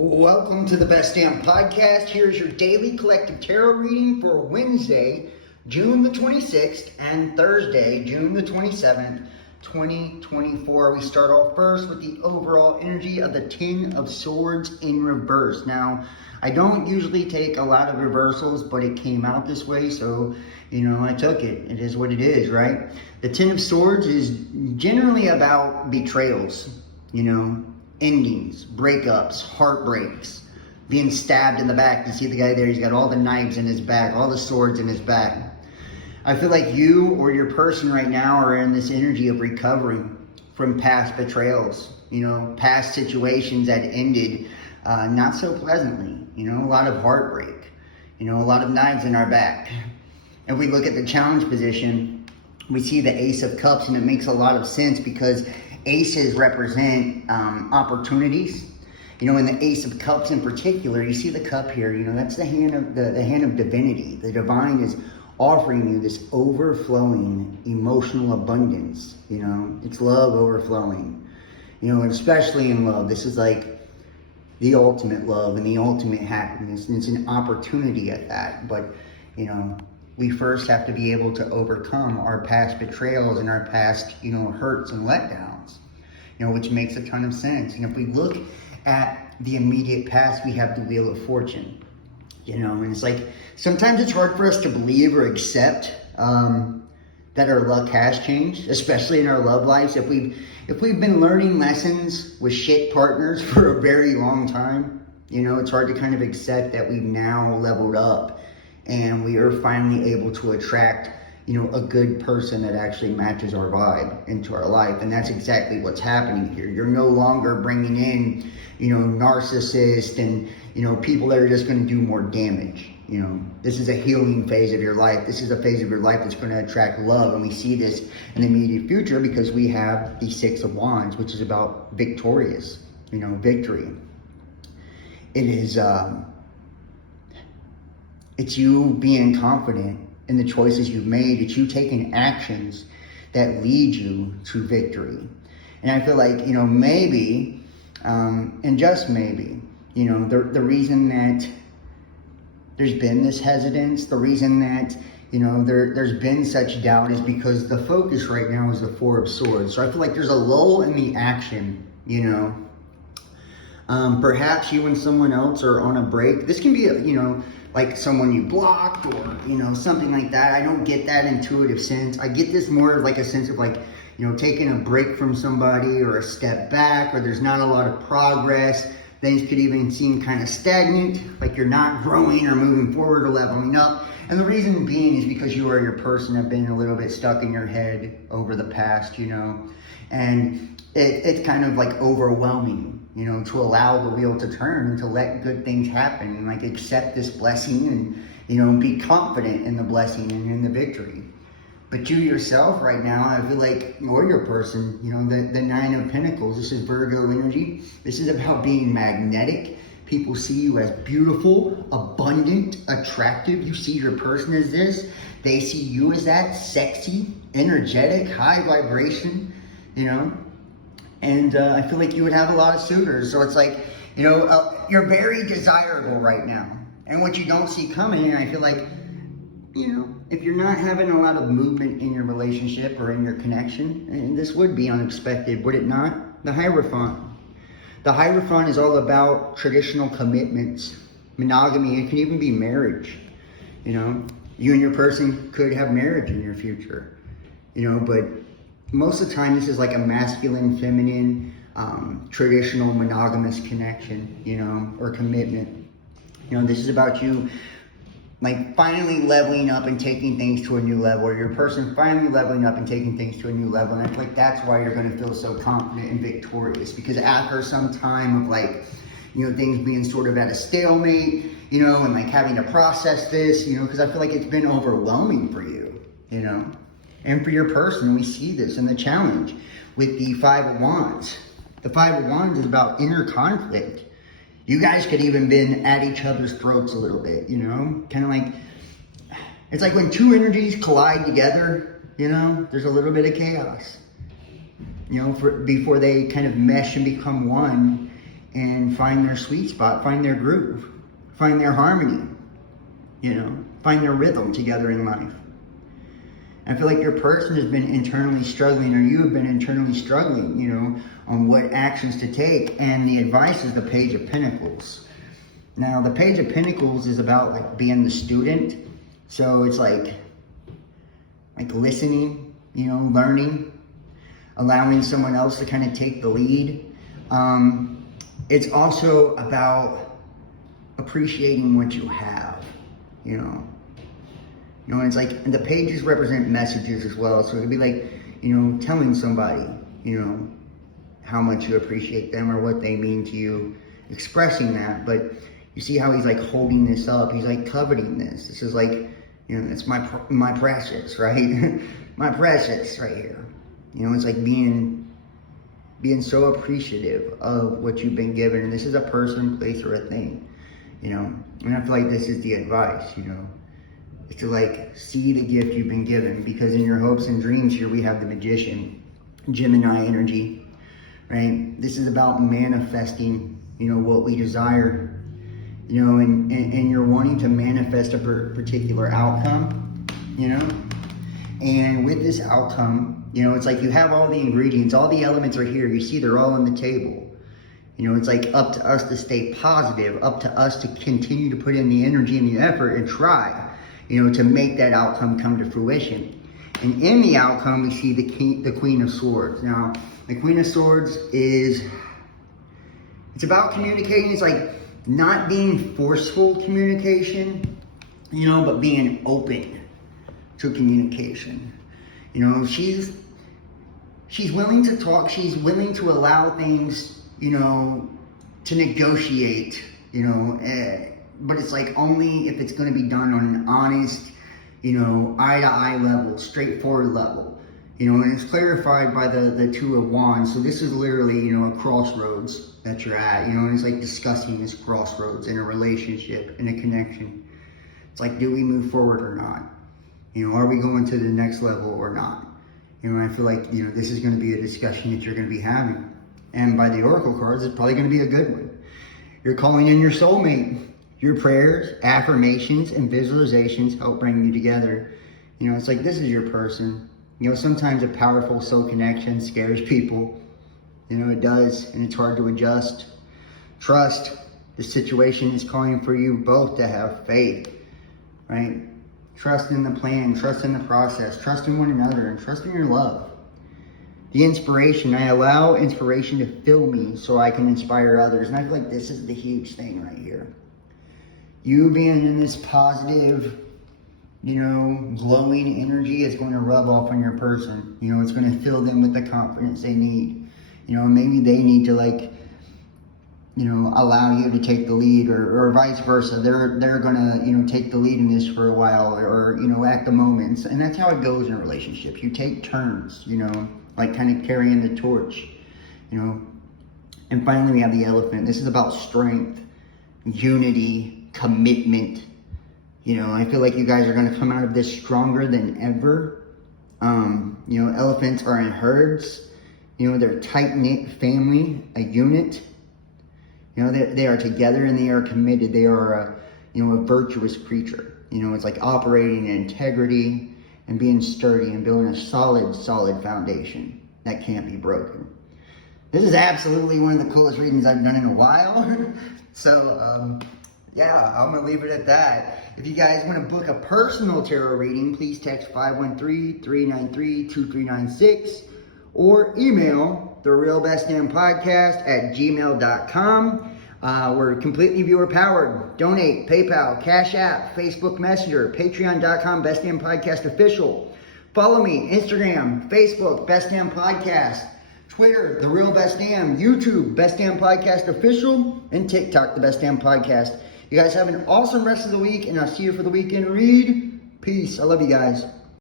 Welcome to the Best Damn Podcast. Here's your daily collective tarot reading for Wednesday, June the 26th, and Thursday, June the 27th, 2024. We start off first with the overall energy of the Ten of Swords in reverse. Now, I don't usually take a lot of reversals, but it came out this way, so, I took it. It is what it is, right? The Ten of Swords is generally about betrayals, endings, breakups, heartbreaks, being stabbed in the back. You see the guy there, he's got all the knives in his back, all the swords in his back. I feel like you or your person right now are in this energy of recovering from past betrayals, past situations that ended not so pleasantly, a lot of heartbreak, a lot of knives in our back. If we look at the challenge position, we see the Ace of Cups, and it makes a lot of sense because aces represent opportunities. In the Ace of Cups in particular, you see the cup here, that's the hand of the hand of divinity. The divine is offering you this overflowing emotional abundance. It's love overflowing. And especially in love, this is like the ultimate love and the ultimate happiness, and it's an opportunity at that. But we first have to be able to overcome our past betrayals and our past, hurts and letdowns, which makes a ton of sense. And if we look at the immediate past, we have the Wheel of Fortune, and it's like, sometimes it's hard for us to believe or accept that our luck has changed, especially in our love lives. If we've been learning lessons with shit partners for a very long time, it's hard to kind of accept that we've now leveled up and we are finally able to attract, a good person that actually matches our vibe into our life. And that's exactly what's happening here. You're no longer bringing in, narcissists and, people that are just going to do more damage. This is a healing phase of your life. This is a phase of your life that's going to attract love. And we see this in the immediate future because we have the Six of Wands, which is about victorious, victory. It is, it's you being confident in the choices you've made. It's you taking actions that lead you to victory. And I feel like, maybe, and just maybe, the reason that there's been this hesitance, the reason that, there's been such doubt is because the focus right now is the Four of Swords. So I feel like there's a lull in the action, perhaps you and someone else are on a break. This can be, like someone you blocked or, something like that. I don't get that intuitive sense. I get this more like a sense of like, taking a break from somebody or a step back, or there's not a lot of progress. Things could even seem kind of stagnant, like you're not growing or moving forward or leveling up. And the reason being is because you or your person have been a little bit stuck in your head over the past, and it's kind of like overwhelming, to allow the wheel to turn and to let good things happen and like accept this blessing and, be confident in the blessing and in the victory. But you yourself right now, I feel like, or your person, the Nine of Pentacles, this is Virgo energy. This is about being magnetic. People see you as beautiful, abundant, attractive. You see your person as this. They see you as that sexy, energetic, high vibration, And I feel like you would have a lot of suitors. So it's like, you're very desirable right now. And what you don't see coming, and I feel like, if you're not having a lot of movement in your relationship or in your connection, and this would be unexpected, would it not? The Hierophant. The Hierophant is all about traditional commitments, monogamy. It can even be marriage. You and your person could have marriage in your future, but most of the time this is like a masculine, feminine, traditional monogamous connection, or commitment. This is about you like finally leveling up and taking things to a new level, or your person finally leveling up and taking things to a new level. And I feel like that's why you're going to feel so confident and victorious, because after some time of like, things being sort of at a stalemate, and like having to process this, because I feel like it's been overwhelming for you, and for your person. We see this in the challenge with the Five of Wands. The Five of Wands is about inner conflict. You guys could even been at each other's throats a little bit, kind of like, it's like when two energies collide together, there's a little bit of chaos, before they kind of mesh and become one. and find their sweet spot, find their groove, find their harmony, find their rhythm together in life. I feel like your person has been internally struggling, or you have been internally struggling, on what actions to take. And the advice is the Page of Pentacles. Now, the Page of Pentacles is about like being the student. So it's like listening, learning, allowing someone else to kind of take the lead. It's also about appreciating what you have, it's like, and the pages represent messages as well. So it could be like, telling somebody, how much you appreciate them or what they mean to you, expressing that. But you see how he's like holding this up. He's like coveting this. This is like, it's my precious, right? My precious right here. It's like being so appreciative of what you've been given. And this is a person, place, or a thing, and I feel like this is the advice, is to like see the gift you've been given. Because in your hopes and dreams here, we have the Magician, Gemini energy, right? This is about manifesting, what we desire, and you're wanting to manifest a particular outcome, and with this outcome, it's like you have all the ingredients, all the elements are here. You see, they're all on the table. It's like up to us to stay positive, up to us to continue to put in the energy and the effort and try, to make that outcome come to fruition. And in the outcome, we see the Queen of Swords. Now, the Queen of Swords it's about communicating. It's like not being forceful communication, but being open to communication. She's willing to talk. She's willing to allow things, to negotiate, but it's like only if it's going to be done on an honest, eye-to-eye level, straightforward level, and it's clarified by the Two of Wands. So this is literally, a crossroads that you're at, and it's like discussing this crossroads in a relationship, in a connection. It's like, do we move forward or not? Are we going to the next level or not? I feel like, this is going to be a discussion that you're going to be having. And by the Oracle cards, it's probably going to be a good one. You're calling in your soulmate. Your prayers, affirmations, and visualizations help bring you together. It's like, this is your person. Sometimes a powerful soul connection scares people. It does, and it's hard to adjust. Trust. The situation is calling for you both to have faith, right? Trust in the plan, trust in the process, trust in one another, and trust in your love. The inspiration. I allow inspiration to fill me so I can inspire others. And I feel like this is the huge thing right here. You being in this positive, glowing energy is going to rub off on your person. It's going to fill them with the confidence they need. Maybe they need to allow you to take the lead, or vice versa. They're gonna, take the lead in this for a while, or at the moment. And that's how it goes in a relationship. You take turns, like kind of carrying the torch, And finally, we have the Elephant. This is about strength, unity, commitment. I feel like you guys are gonna come out of this stronger than ever. Elephants are in herds. They're a tight-knit family, a unit. They are together and they are committed. They are a virtuous creature. It's like operating in integrity and being sturdy and building a solid foundation that can't be broken. This is absolutely one of the coolest readings I've done in a while. So, yeah, I'm going to leave it at that. If you guys want to book a personal tarot reading, please text 513-393-2396 or email therealbestdampodcast@gmail.com. We're completely viewer powered. Donate, PayPal, Cash App, Facebook Messenger, Patreon.com, Best Damn Podcast Official. Follow me, Instagram, Facebook, Best Damn Podcast, Twitter, The Real Best Damn, YouTube, Best Damn Podcast Official, and TikTok, The Best Damn Podcast. You guys have an awesome rest of the week, and I'll see you for the weekend read. Peace. I love you guys.